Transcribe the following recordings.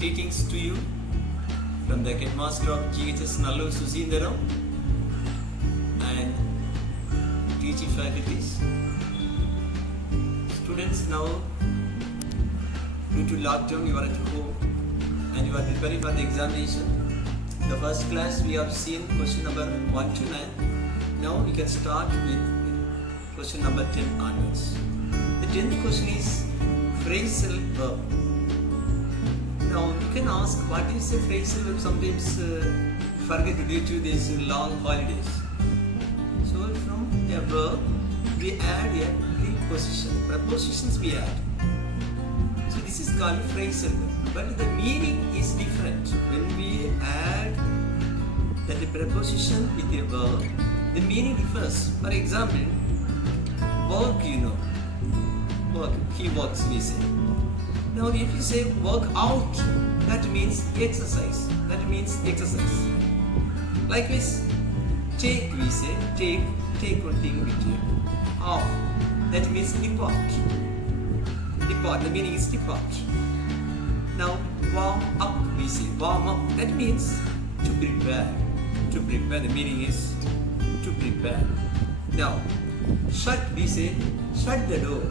Greetings to you from the headmaster of GHS Nalloor, Succinddrum, and teaching faculties. Students, now due to lockdown you are at home and you are preparing for the examination. The first class we have seen question number 1 to 9. Now we can start with question number 10 onwards. The 10th question is phrasal verb. Now you can ask what is a phrasal verb. Sometimes forget due to these long holidays. So from a verb we add a preposition. Prepositions we add. So this is called phrasal verb. But the meaning is different. When we add the preposition with a verb, the meaning differs. For example, work, work, he works, we say. Now if you say work out, that means exercise. That means exercise. Likewise, take, we say, take one thing with you. Off, that means depart. Depart, the meaning is depart. Now warm up, we say, warm up, that means to prepare. To prepare, the meaning is to prepare. Now, shut, we say, shut the door.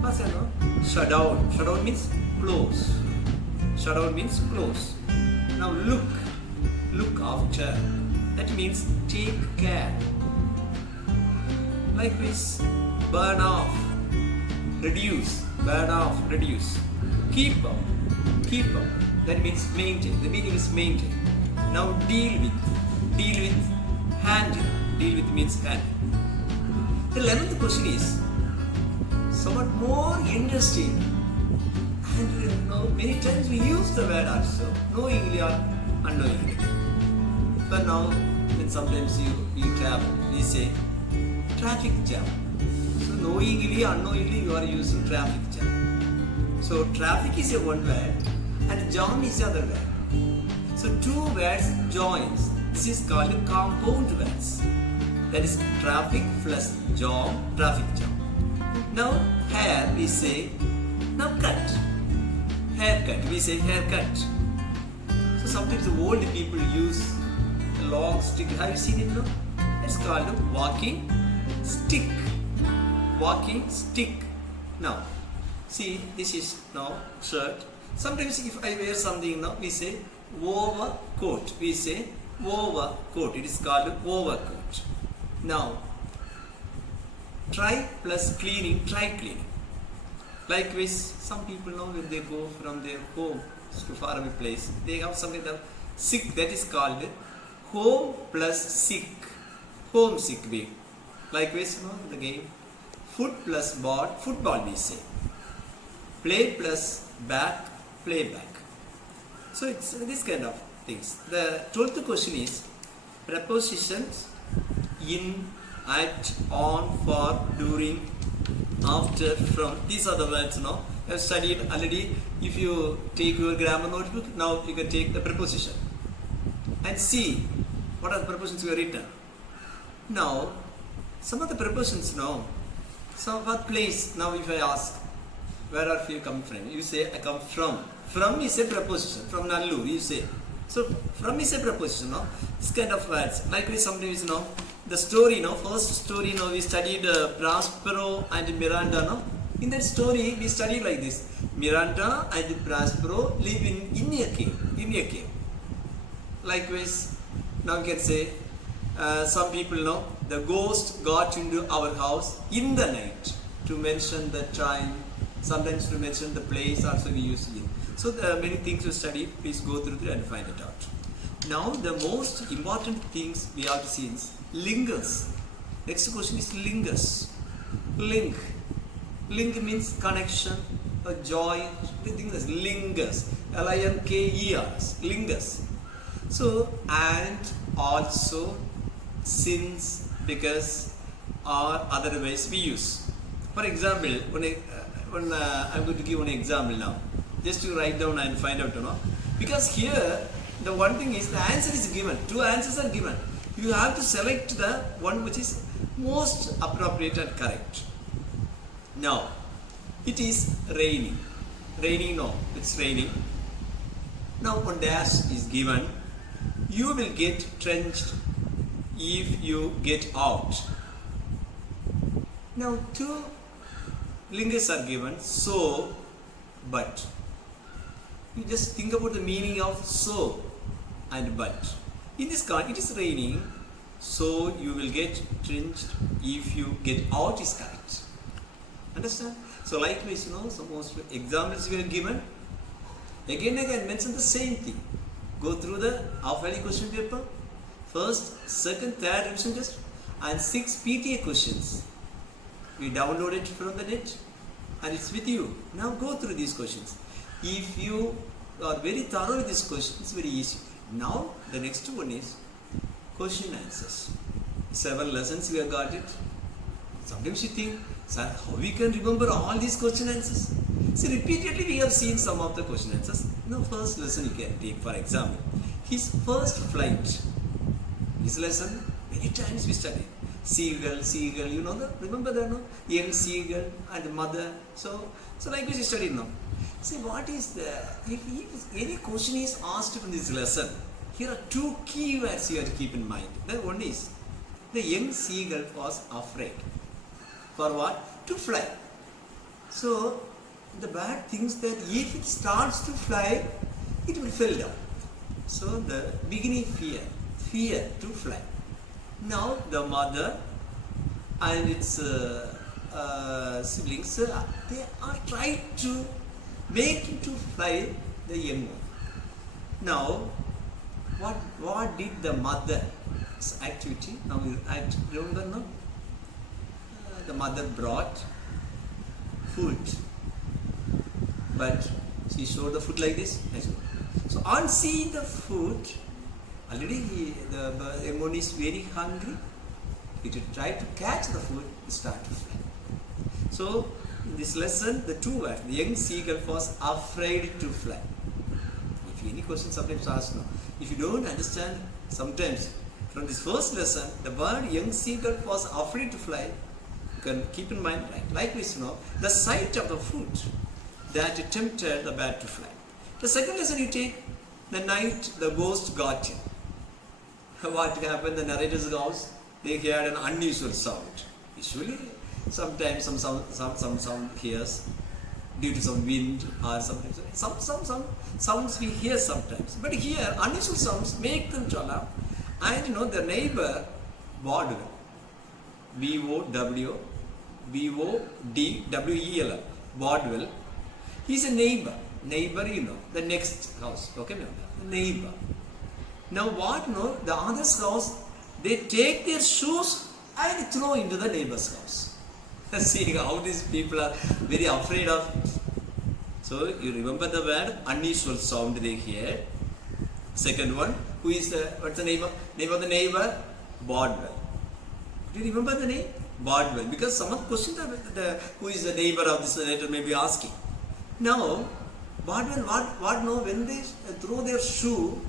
What's that? No? Shut down. Shut down means close. Shut down means close. Now look after. That means take care. Likewise, burn off, reduce, burn off, reduce. Keep up. That means maintain. The meaning is maintain. Now deal with, handle. Deal with means handle. The 11th question is somewhat more interesting, and many times we use the word also, knowingly or unknowingly. But now, when sometimes you travel, we say traffic jam. So knowingly, unknowingly, you are using traffic jam. So traffic is a one word, and jam is the other word. So two words joins. This is called compound words. That is traffic plus jam, traffic jam. Now hair, we say, now cut. Haircut, we say haircut. So sometimes the old people use a long stick. Have you seen it now? It's called a walking stick. Walking stick. Now, see, this is now shirt. Sometimes if I wear something now, we say overcoat. We say overcoat. It is called overcoat. Now, try plus cleaning, try cleaning. Likewise, some people know when they go from their home to faraway place, they have something that sick, that is called home plus sick. Homesick way. Likewise, in the game, foot plus ball, football we say. Play plus back, play back. So it's this kind of things. The 12th question is prepositions in, at, on, for, during, after, from. These are the words now. I have studied already. If you take your grammar notebook, now you can take the preposition and see what are the prepositions you have written. Now, some of the prepositions now, some what place, now if I ask, where are you coming from? You say, I come from. From is a preposition. From Nalloor, you say. So, from is a preposition, no? This kind of words. Likewise, sometimes, the story, first story, we studied Prospero and Miranda, In that story, we studied like this. Miranda and Prospero live in a cave. Likewise, now we can say, some people know, the ghost got into our house in the night. To mention the time, sometimes to mention the place, also we use it. So there are many things to study. Please go through it and find it out. Now the most important things we have to see is lingers. Next question is lingers. Link. Link means connection, a joy. The thing is lingers. Linkers. Lingers. So and also, since, because, or otherwise we use. For example, when I'm going to give an example now. Just to write down and find out, Because here, the one thing is the answer is given. Two answers are given. You have to select the one which is most appropriate and correct. Now, it is raining. Raining, no, it's raining. Now one dash is given. You will get trenched if you get out. Now two linguists are given, so, but. You just think about the meaning of so and but. In this card, it is raining, so you will get drenched if you get out is correct. Understand? So likewise, some most examples we are given. Again mention the same thing. Go through the half-yearly question paper, first, second, third revision test, and 6 PTA questions. We download it from the net, and it's with you. Now go through these questions. If you are very thorough with this question, it's very easy. Now the next one is question answers. 7 lessons we have got it. Sometimes you think, sir, how we can remember all these question answers? See, repeatedly we have seen some of the question answers. Now first lesson you can take, for example, his first flight. This lesson, many times we study. Seagull, you know that? Remember that, no? Young seagull and mother. So like we study now. See, what is the, if any question is asked from this lesson, here are 2 key words you have to keep in mind. The one is, the young seagull was afraid. For what? To fly. So, the bad things that if it starts to fly, it will fall down. So, the beginning fear to fly. Now, the mother and its siblings, they are trying to make him to fly the young one. Now, what did the mother's activity? Now you remember, no? The mother brought food, but she showed the food like this. So on seeing the food, already the young is very hungry. It will try to catch the food and start to fly. So in this lesson, the 2 words, the young seagull was afraid to fly. If any question sometimes asked, no. If you don't understand, sometimes from this first lesson, the word young seagull was afraid to fly, you can keep in mind, right? Likewise, the sight of the food that tempted the bird to fly. The second lesson you take, the night the ghost got him. What happened? The narrator's house, they heard an unusual sound. Usually, sometimes some sound hears due to some wind or sometimes some sounds we hear sometimes. But here unusual sounds make them to alarm. And the neighbor Bodwell, Bodwell, Bodwell, he's a neighbor, the next house. Okay, neighbor. Now what? The other's house, they take their shoes and throw into the neighbor's house. See how these people are very afraid of. So you remember the word unusual sound they hear. Second one, who is what's the name of the neighbor? Bodwell. Do you remember the name? Bodwell. Because someone questioned who is the neighbor of this narrator may be asking. Now, Bodwell, when they throw their shoe,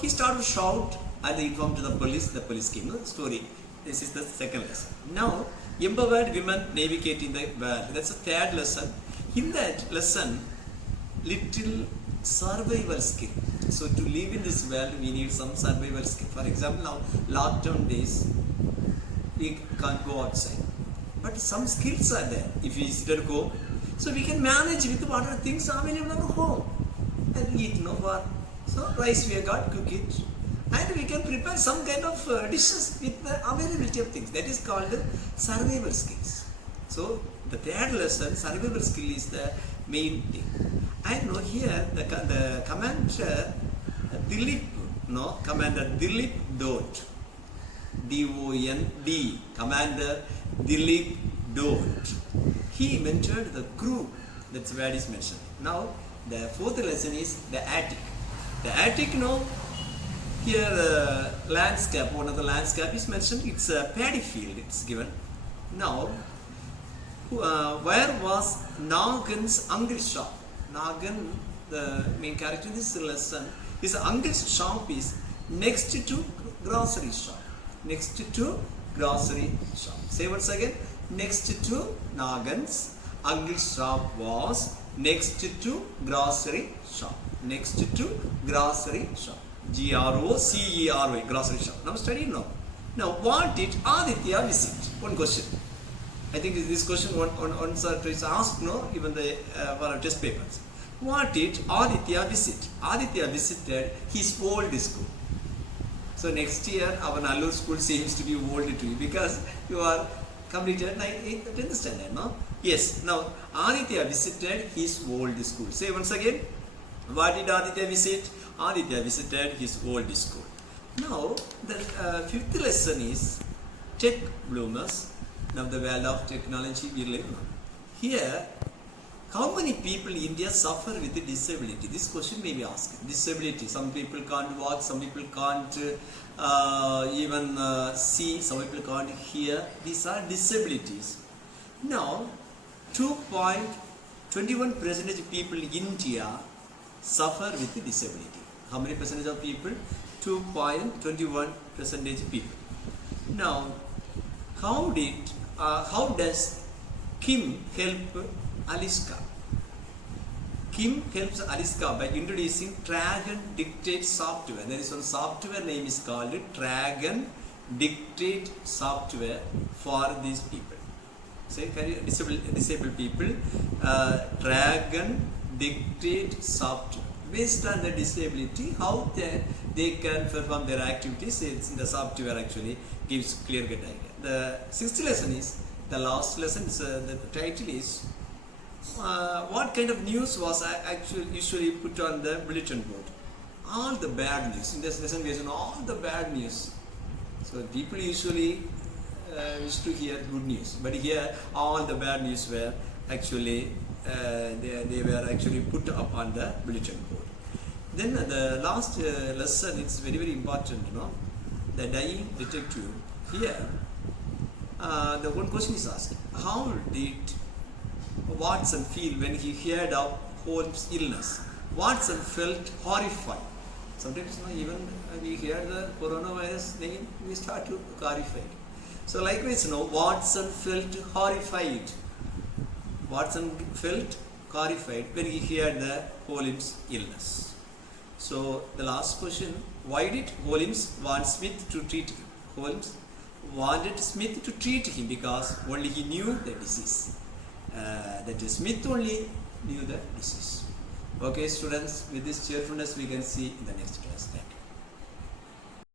he started to shout and they informed to the police came. The story. This is the second lesson. Now, empowered women navigating the world. That's the third lesson. In that lesson, little survival skill. So to live in this world, we need some survival skill. For example, now lockdown days, we can't go outside. But some skills are there. If we sit at home, so we can manage with what are things available at home. And eat what. So rice we have got, cook it. And we can prepare some kind of dishes with the availability of things. That is called survival skills. So the third lesson, survival skill is the main thing. And here the commander Commander Dilip Dot, D-O-N-D, Commander Dilip Dot. He mentored the crew. That's where it is mentioned. Now the fourth lesson is the attic. The attic, here landscape, one of the landscape is mentioned. It's a paddy field, it's given. Now, where was Nagan's uncle's shop? Nagan, the main character in this lesson, his uncle's shop is next to grocery shop. Next to grocery shop. Say once again. Next to Nagan's uncle's shop was Next to grocery shop. Next to grocery shop. Grocery, grocery shop. Now study now. Now what did Aditya visit? One question. I think this question is asked, no, even the for test papers. What did Aditya visit? Aditya visited his old school. So next year our Nalloor school seems to be old to you because you are completed 9th, 10th standard, no? Yes. Now Aditya visited his old school. Say once again. What did Aditya visit? Aditya visited his old school. Now the fifth lesson is tech bloomers. Now the world of technology we live in. Here, how many people in India suffer with disability? This question may be asked. Disability. Some people can't walk, some people can't even see, some people can't hear. These are disabilities. Now, 2.21% of people in India suffer with disability. How many percentage of people? 2.21% people. Now, how does Kim help Aliska? Kim helps Aliska by introducing Dragon Dictate software. There is one software name is called Dragon Dictate software for these people. Say, disabled people, Dragon Dictate software. Based on the disability, how they can perform their activities, the software actually gives clear cut idea. The sixth lesson is, the last lesson, the title is, what kind of news was actually usually put on the bulletin board? All the bad news. In this lesson we have all the bad news. So people usually wish to hear good news, but here all the bad news were actually they were actually put up on the bulletin board. Then the last lesson, it's very, very important, you know, the dying detective. Here the one question is asked: how did Watson feel when he heard of Holmes' illness? Watson felt horrified. Sometimes, you know, even when we hear the coronavirus name, we start to horrified. So likewise, you know, Watson felt horrified. Watson felt horrified when he heard the Holmes' illness. So the last question: why did Holmes want Smith to treat him? Holmes wanted Smith to treat him because only he knew the disease. That is, Smith only knew the disease. Okay, students, with this cheerfulness we can see in the next class. Thank you.